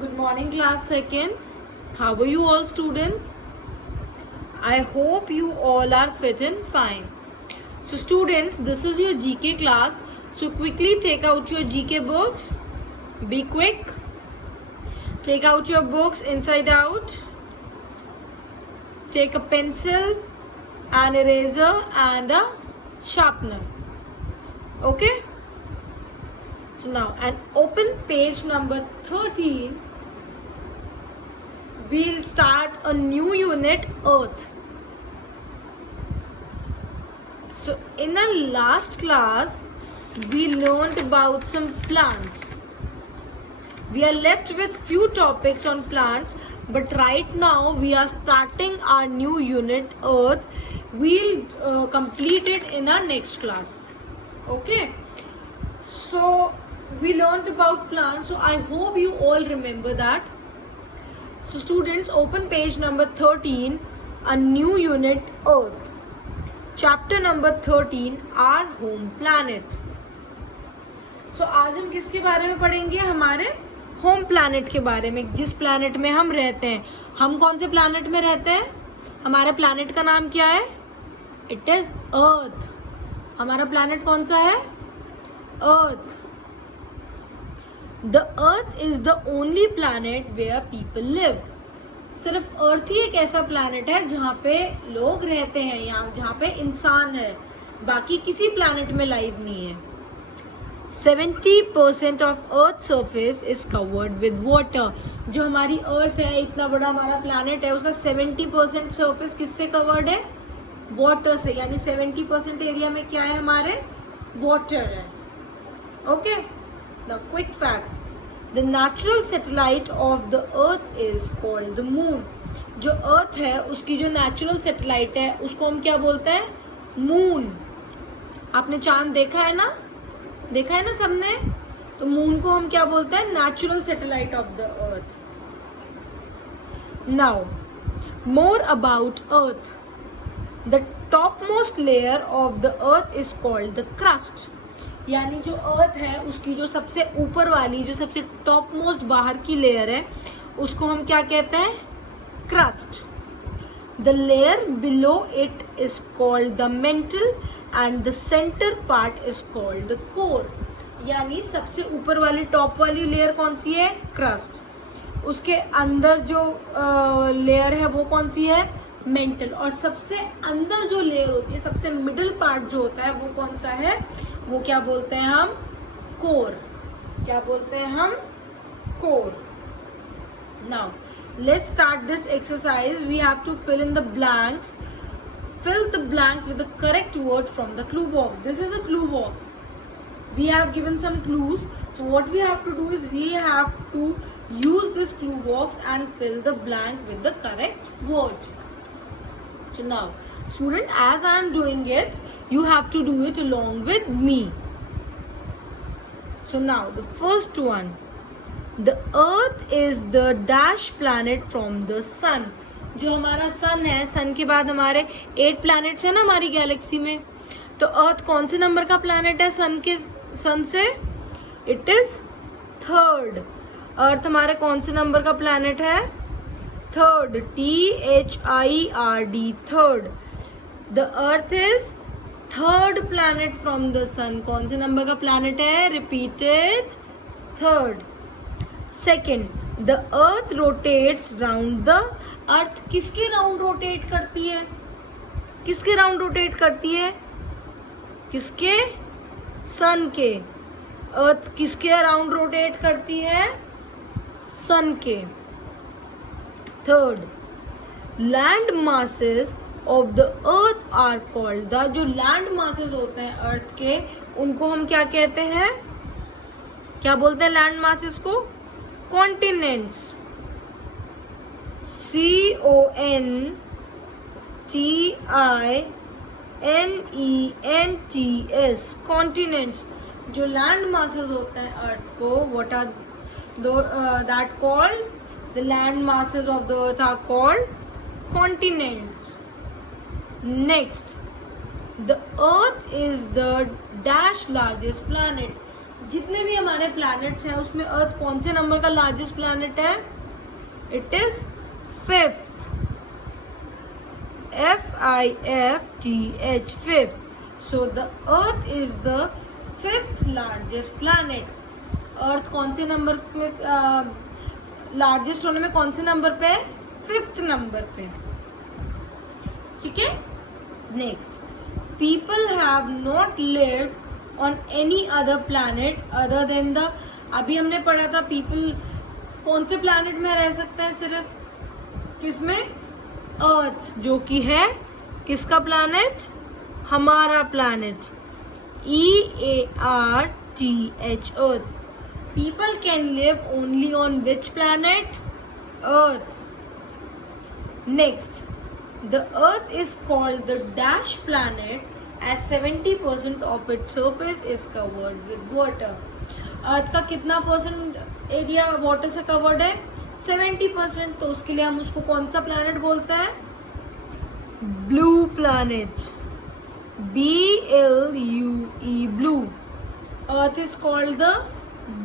Good morning, class second. How are you all, students? I hope you all are fit and fine. So, students, this is your GK class. So, quickly take out your GK books. Be quick. Take out your books inside out. Take a pencil, an eraser, and a sharpener. Okay? So, now, and open page number 13. We'll start a new unit, Earth. So in our last class, we learned about some plants. We are left with few topics on plants, but right now we are starting our new unit, Earth. We'll complete it in our next class. Okay. So we learned about plants. So I hope you all remember that. So students, open page number 13, a new unit, Earth. Chapter number 13, our home planet. So आज हम किसके बारे में पढ़ेंगे? हमारे home planet के बारे में, जिस प्लैनेट में हम रहते हैं. हम कौन से प्लैनेट में रहते हैं? हमारे प्लैनेट का नाम क्या है? It is earth. हमारा प्लैनेट कौन सा है? अर्थ. The Earth is the only planet where people live. सिर्फ अर्थ ही एक ऐसा प्लैनेट है जहाँ पे लोग रहते हैं, यहाँ जहाँ पे इंसान है. बाकी किसी प्लैनेट में लाइफ नहीं है. 70% of earth surface is covered with water. जो हमारी अर्थ है, इतना बड़ा हमारा प्लैनेट है, उसका 70% सरफेस किससे कवर्ड है? वाटर से. यानी 70% एरिया में क्या है? हमारे वाटर है. Okay. The quick fact, the natural satellite of the earth is called the moon. जो अर्थ है उसकी जो नेचुरल सैटेलाइट है उसको हम क्या बोलते हैं? मून. आपने चांद देखा है ना? देखा है ना सबने? तो मून को हम क्या बोलते हैं? Natural satellite of the earth. Now more about earth. The top most layer of the earth is called the crust. यानी जो अर्थ है उसकी जो सबसे ऊपर वाली, जो सबसे टॉप मोस्ट बाहर की लेयर है, उसको हम क्या कहते हैं? Crust. The layer below it is called the mental and the centre part is called the core. यानी सबसे ऊपर वाली टॉप वाली लेयर कौन सी है? क्रस्ट. उसके अंदर जो लेयर है वो कौन सी है? मेंटल. और सबसे अंदर जो लेयर होती है, सबसे मिडिल पार्ट जो होता है, वो कौन सा है? वो क्या बोलते हैं हम? कोर. क्या बोलते हैं हम? Core. Now let's start this exercise. We have to fill in the blanks. Fill the blanks with the correct word from the clue box. This is a clue box. We have given some clues. So what we have to do is we have to use this clue box and fill the blank with the correct word. So now, student, as I am doing it, you have to do it along with me. So now, the first one. The Earth is the dash planet from the sun. जो हमारा सन है, sun के बाद हमारे 8 planets है ना हमारी Galaxy में. तो अर्थ कौन से नंबर का प्लैनेट है सन से? It is third. अर्थ हमारे कौन से नंबर का प्लैनेट है? Third. THIRD. Third. The earth is third planet from the sun. कौन से नंबर का प्लैनेट है? Repeated, third. Second, the earth rotates round the. Earth किसके राउंड रोटेट करती है? किसके राउंड रोटेट करती है? किसके? सन के. अर्थ किसके राउंड रोटेट करती है? सन के. Third, land masses of the earth are called the. जो लैंड मासेस होते हैं अर्थ के, उनको हम क्या कहते हैं? क्या बोलते हैं लैंड मासेस को? कॉन्टिनेंट्स. CONTINENTS. कॉन्टिनेंट्स. जो लैंड मासेस होते हैं अर्थ को, what are that called? The land masses of the earth are called continents. Next, the earth is the dash largest planet. जितने भी हमारे प्लैनेट्स हैं उसमें अर्थ कौन से नंबर का लार्जेस्ट प्लैनेट है? It is 5th, FIFTH, 5th. So the earth is the 5th largest planet. अर्थ कौन से नंबर में लार्जेस्ट होने में कौन से नंबर पे? 5th नंबर पे। ठीक है, next, people have not lived on any other planet other than the, अभी हमने पढ़ा था पीपल कौन से प्लैनेट में रह सकते हैं? सिर्फ किसमें? अर्थ, जो कि है किसका प्लैनेट? हमारा planet, EARTH, earth. People can live only on which planet? Earth. Next, the earth is called the dash planet as 70% of its surface is covered with water. अर्थ का कितना परसेंट एरिया वाटर से covered है? 70%। तो उसके लिए हम उसको कौन सा प्लैनेट बोलते हैं? Blue planet, BLUE, blue. Earth is called the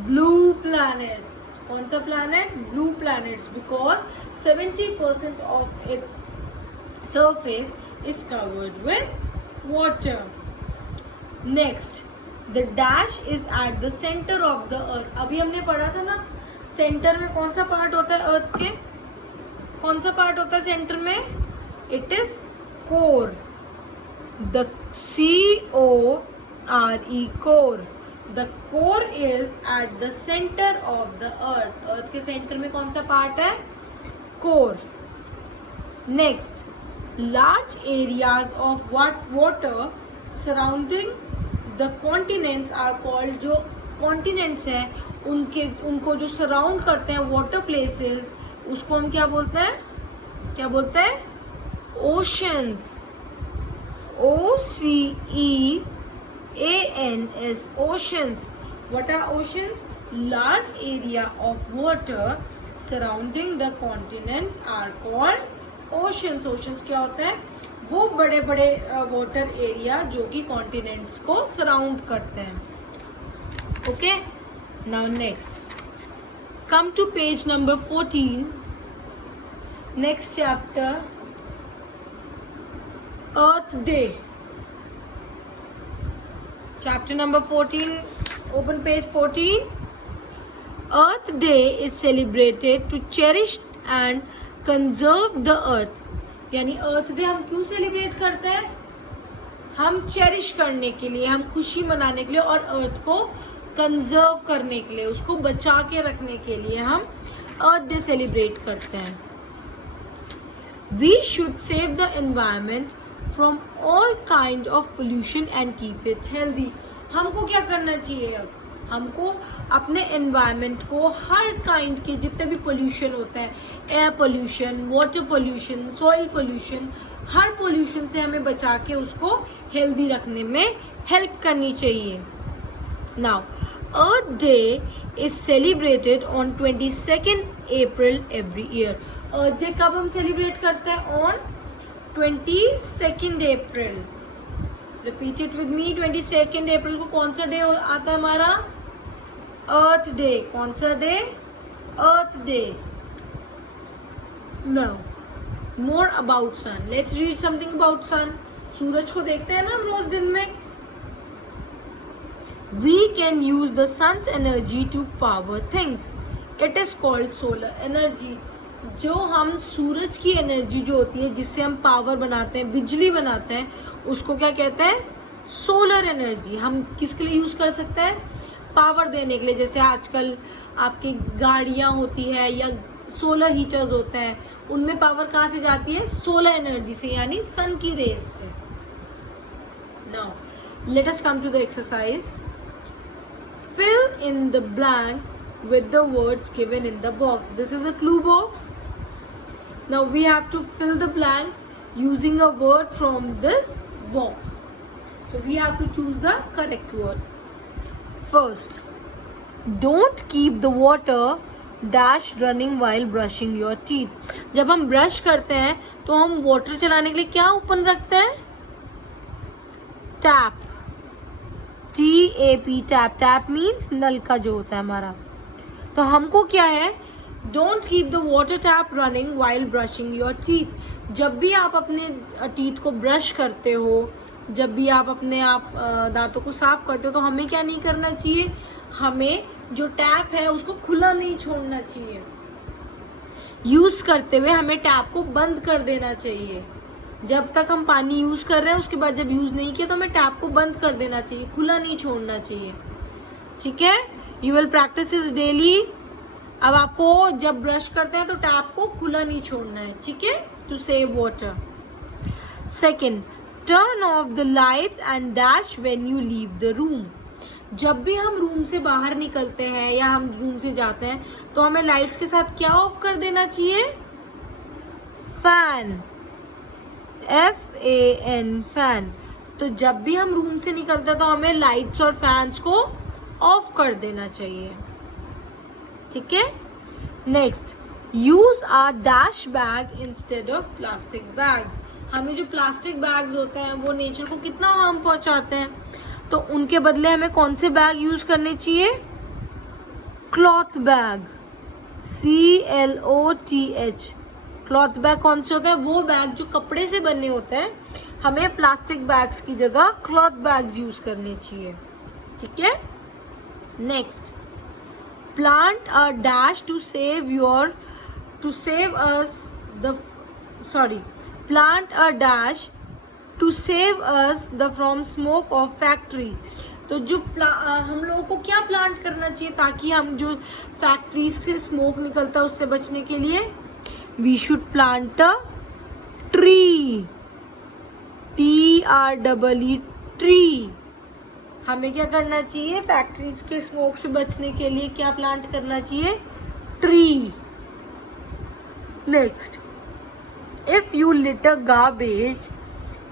blue planet. कौन सा planet? Blue planet, because 70% of its surface is covered with water. Next, the dash is at the center of the earth. अभी हमने पढ़ा था ना, centre में कौन सा पार्ट होता है अर्थ के? कौन सा पार्ट होता है सेंटर में? It is core, the CORE, core. The core is at the centre of the earth. Earth के सेंटर में कौन सा पार्ट है? Core. Next, large areas of water surrounding the continents are called, जो continents हैं उनको जो सराउंड करते हैं वाटर प्लेसेस, उसको हम क्या बोलते हैं? क्या बोलते हैं? Oceans, OCEANS, oceans. What are oceans? Large area of water surrounding the continent are called oceans. Oceans क्या होता है? वो बड़े बड़े वाटर एरिया जो कि कॉन्टिनेंट्स को सराउंड करते हैं। Okay, now next, come to page number 14, next chapter, earth day. Chapter number 14, open page 14। Earth day is celebrated to cherish and conserve the earth. यानी अर्थ डे हम क्यों celebrate करते हैं? हम चेरिश करने के लिए, हम खुशी मनाने के लिए और अर्थ को कंजर्व करने के लिए, उसको बचा के रखने के लिए हम अर्थ डे सेलिब्रेट करते हैं। We should save the environment from all kind of pollution and keep it healthy. हमको क्या करना चाहिए? अब हमको अपने एनवायरनमेंट को हर काइंड के जितने भी पोल्यूशन होता है, air pollution, water pollution, soil pollution, हर पोल्यूशन से हमें बचा के उसको हेल्दी रखने में हेल्प करनी चाहिए। Now, earth day is celebrated on 22 April every year. Earth day कब हम सेलिब्रेट करते हैं? On 22 April. Repeat it with me, 22 अप्रैल को कौन सा डे आता है हमारा? Earth day. कौन सा day? Earth day. Now more about sun, let's read something about sun. सूरज को देखते हैं ना हम रोज दिन में। We can use the sun's energy to power things, it is called solar energy. जो हम सूरज की एनर्जी जो होती है जिससे हम पावर बनाते हैं, बिजली बनाते हैं, उसको क्या कहते हैं? Solar energy. हम किसके लिए यूज कर सकते हैं? पावर देने के लिए। जैसे आजकल आपकी गाड़ियाँ होती है या सोलर हीटर्स होते हैं, उनमें पावर कहाँ से जाती है? सोलर एनर्जी से, यानी सन की रेज से। Now let us come to the exercise. Fill in the blank with the words given in the box. This is a clue box. Now we have to fill the blanks using a word from this box. So we have to choose the correct word. First, don't keep the water dash running while brushing your teeth. जब हम brush करते हैं तो हम water चलाने के लिए क्या ओपन रखते हैं? Tap, T TAP tap, tap means नल का जो होता है हमारा। तो हमको क्या है, don't keep the water tap running while brushing your teeth. जब भी आप अपने टीथ को ब्रश करते हो, जब भी आप अपने दांतों को साफ करते हो, तो हमें क्या नहीं करना चाहिए, हमें जो टैप है उसको खुला नहीं छोड़ना चाहिए। यूज करते हुए हमें टैप को बंद कर देना चाहिए। जब तक हम पानी यूज कर रहे हैं, उसके बाद जब यूज नहीं किया तो हमें टैप को बंद कर देना चाहिए, खुला नहीं छोड़ना चाहिए। ठीक है, you will practice this daily. अब आपको जब ब्रश करते हैं तो टैप को खुला नहीं छोड़ना है, ठीक है, to save water. Second, turn off the lights and dash when you leave the room. जब भी हम रूम से बाहर निकलते हैं या हम रूम से जाते हैं तो हमें लाइट्स के साथ क्या ऑफ कर देना चाहिए, फैन, FAN, फैन। तो जब भी हम रूम से निकलते हैं तो हमें लाइट्स और फैंस को ऑफ कर देना चाहिए। ठीक है, next, use a dash bag instead of plastic bag. हमें जो प्लास्टिक बैग्स होते हैं वो नेचर को कितना हार्म पहुंचाते हैं, तो उनके बदले हमें कौन से बैग यूज करने चाहिए, cloth bag, CLOTH। Cloth bag कौन से होता है, वो बैग जो कपड़े से बने होते हैं। हमें प्लास्टिक बैग्स की जगह क्लॉथ बैग्स यूज करने चाहिए। ठीक है, next, plant a dash to save us the from smoke of factory. तो जो हम लोगों को क्या प्लांट करना चाहिए ताकि हम जो फैक्ट्रीज से स्मोक निकलता है उससे बचने के लिए, we should plant a tree, TREE, tree. हमें क्या करना चाहिए, फैक्ट्रीज के स्मोक से बचने के लिए क्या प्लांट करना चाहिए, tree. Next, if you litre garbage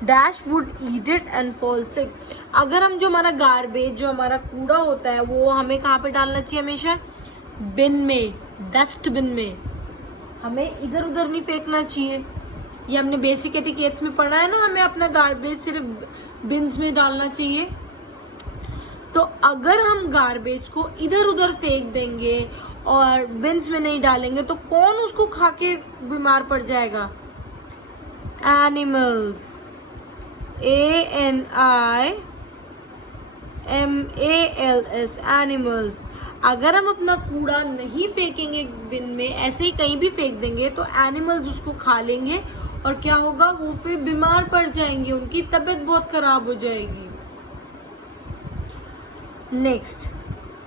dash would eat it and fall sick. अगर हम जो हमारा गार्बेज, जो हमारा कूड़ा होता है, वो हमें कहाँ पे डालना चाहिए, हमेशा बिन में, डस्टबिन में। हमें इधर उधर नहीं फेंकना चाहिए। ये हमने बेसिक एटिकेट्स में पढ़ा है ना, हमें अपना गार्बेज सिर्फ बिन्स में डालना चाहिए। तो अगर हम गार्बेज को इधर उधर फेंक देंगे और बिन्स में नहीं डालेंगे तो कौन उसको खा के बीमार पड़ जाएगा, एनिमल्स, ANIMALS, एनिमल्स। अगर हम अपना कूड़ा नहीं फेंकेंगे बिन में, ऐसे ही कहीं भी फेंक देंगे तो एनिमल्स उसको खा लेंगे और क्या होगा, वो फिर बीमार पड़ जाएंगे, उनकी तबीयत बहुत खराब हो जाएगी। Next,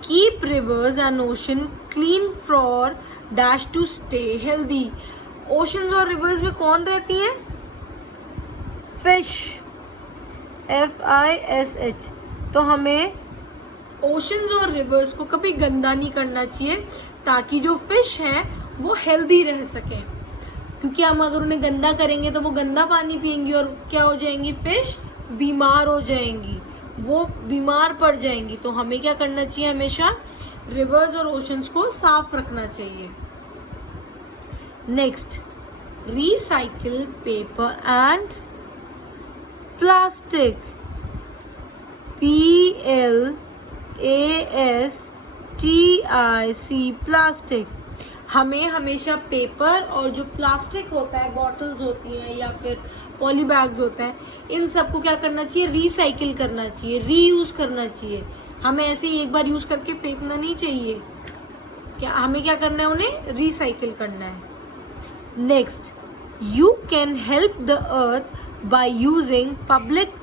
keep rivers and ocean clean for dash to stay healthy. Oceans और रिवर्स में कौन रहती है, फिश, FISH। तो हमें ओशंस और रिवर्स को कभी गंदा नहीं करना चाहिए ताकि जो फिश है वो हेल्दी रह सके, क्योंकि हम अगर उन्हें गंदा करेंगे तो वो गंदा पानी पिएंगी और क्या हो जाएंगी, फिश बीमार हो जाएंगी, वो बीमार पड़ जाएंगी। तो हमें क्या करना चाहिए, हमेशा रिवर्स और ओशंस को साफ रखना चाहिए। Next, recycle paper and plastic, PLASTIC, plastic. हमें हमेशा पेपर और जो प्लास्टिक होता है, बॉटल्स होती हैं या फिर पॉली बैग्स होते हैं, इन सबको क्या करना चाहिए, रिसाइकिल करना चाहिए, रीयूज करना चाहिए। हमें ऐसे ही एक बार यूज करके फेंकना नहीं चाहिए, क्या हमें क्या करना है, उन्हें रिसाइकिल करना है। Next, you can help the earth by using public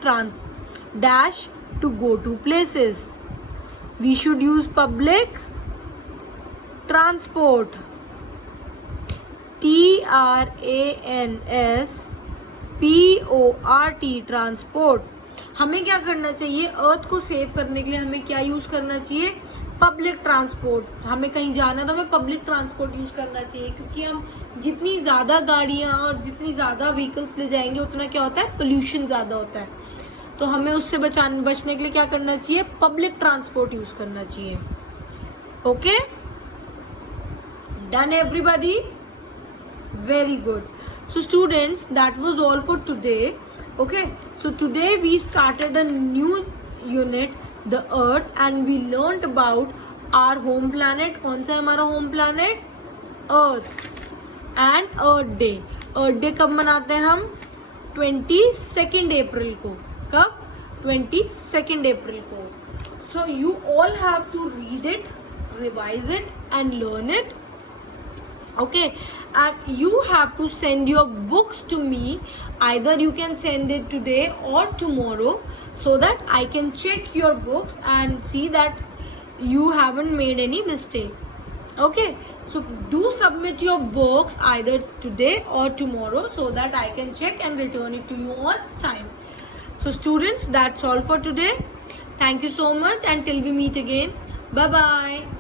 dash to go to places. We should use public transport, TRANSPORT, transport. हमें क्या करना चाहिए, अर्थ को सेव करने के लिए हमें क्या यूज करना चाहिए, पब्लिक ट्रांसपोर्ट। हमें कहीं जाना तो हमें पब्लिक ट्रांसपोर्ट यूज करना चाहिए, क्योंकि हम जितनी ज़्यादा गाड़ियाँ और जितनी ज़्यादा व्हीकल्स ले जाएंगे उतना क्या होता है, पोल्यूशन ज़्यादा होता है। तो हमें उससे बचने के लिए क्या करना चाहिए, पब्लिक ट्रांसपोर्ट यूज करना चाहिए। Okay, done everybody, very good. So students, that was all for today. Okay, so today we started a new unit the earth and we learnt about our home planet. कौन सा है हमारा home planet? Earth. And Earth Day. Earth Day कब मनाते हैं हम? 22nd April को. कब? 22nd April को. So you all have to read it, revise it and learn it. Okay, and you have to send your books to me. Either you can send it today or tomorrow, so that I can check your books and see that you haven't made any mistake. Okay, so do submit your books either today or tomorrow, so that I can check and return it to you on time. So students, that's all for today. Thank you so much, and till we meet again, bye bye.